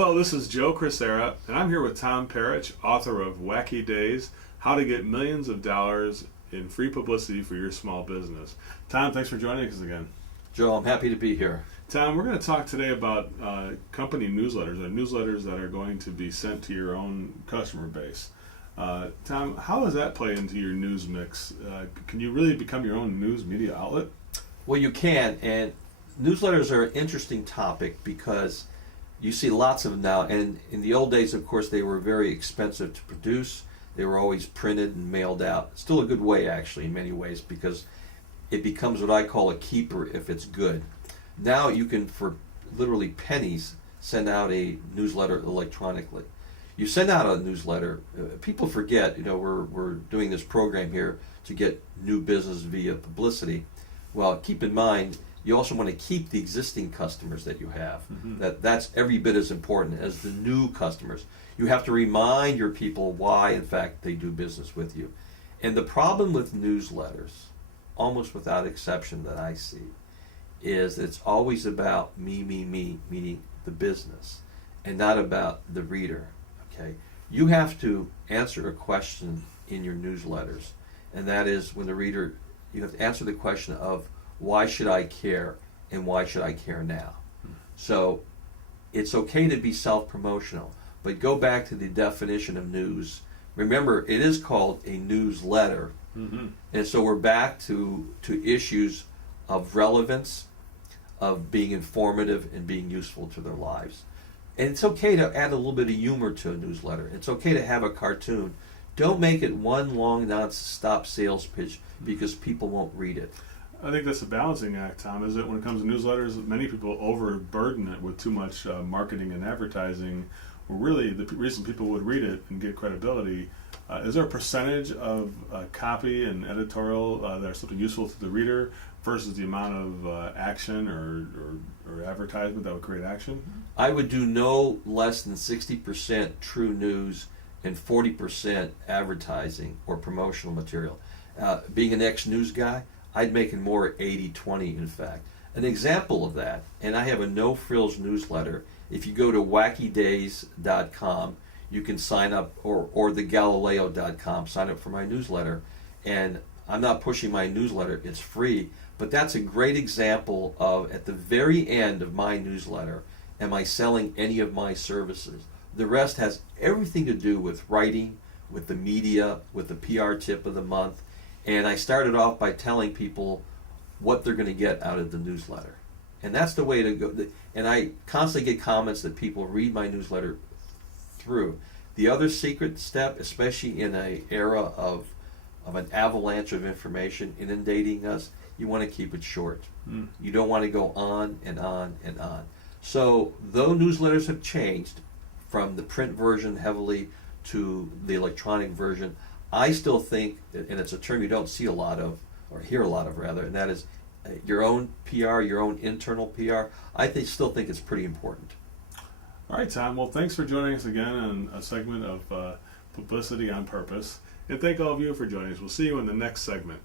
Hello, this is Joe Crisera, and I'm here with Tom Peric, author of Wacky Days, How to Get Millions of Dollars in Free Publicity for Your Small Business. Tom, thanks for joining us again. Joe, I'm happy to be here. Tom, we're going to talk today about company newsletters, or newsletters that are going to be sent to your own customer base. Tom, how does that play into your news mix? Can you really become your own news media outlet? Well, you can, and newsletters are an interesting topic because you see lots of them now, and in the old days, of course, they were very expensive to produce. They were always printed and mailed out. Still a good way, actually, in many ways, because it becomes what I call a keeper if it's good. Now you can, for literally pennies, send out a newsletter electronically. You send out a newsletter, people forget, we're doing this program here to get new business via publicity. Well, keep in mind, you also want to keep the existing customers that you have. That's every bit as important as the new customers. You have to remind your people why, in fact, they do business with you. And the problem with newsletters, almost without exception that I see, is it's always about me, meaning the business, and not about the reader. Okay? You have to answer a question in your newsletters, and that is when the reader, you have to answer the question of why should I care and why should I care now? So it's okay to be self-promotional, but go back to the definition of news. Remember, it is called a newsletter, and so we're back to issues of relevance, of being informative and being useful to their lives. And it's okay to add a little bit of humor to a newsletter. It's okay to have a cartoon. Don't make it one long non-stop sales pitch because people won't read it. I think that's a balancing act, Tom, is it? When it comes to newsletters, many people overburden it with too much marketing and advertising. Well, really, the reason people would read it and get credibility, is there a percentage of copy and editorial that are something useful to the reader versus the amount of action or advertisement that would create action? I would do no less than 60% true news and 40% advertising or promotional material. Being an ex-news guy, I'd make it more 80-20, in fact. An example of that, and I have a no-frills newsletter. If you go to wackydays.com, you can sign up, or thegalileo.com, sign up for my newsletter. And I'm not pushing my newsletter, it's free, but that's a great example of, at the very end of my newsletter, am I selling any of my services? The rest has everything to do with writing, with the media, with the PR tip of the month. And I started off by telling people what they're going to get out of the newsletter. And that's the way to go. And I constantly get comments that people read my newsletter through. The other secret step, especially in an era of an avalanche of information inundating us, you want to keep it short. You don't want to go on and on and on. So though newsletters have changed from the print version heavily to the electronic version, I still think, and it's a term you don't see a lot of, or hear a lot of rather, and that is your own PR, your own internal PR. Still think it's pretty important. All right, Tom. Well, thanks for joining us again on a segment of Publicity on Purpose. And thank all of you for joining us. We'll see you in the next segment.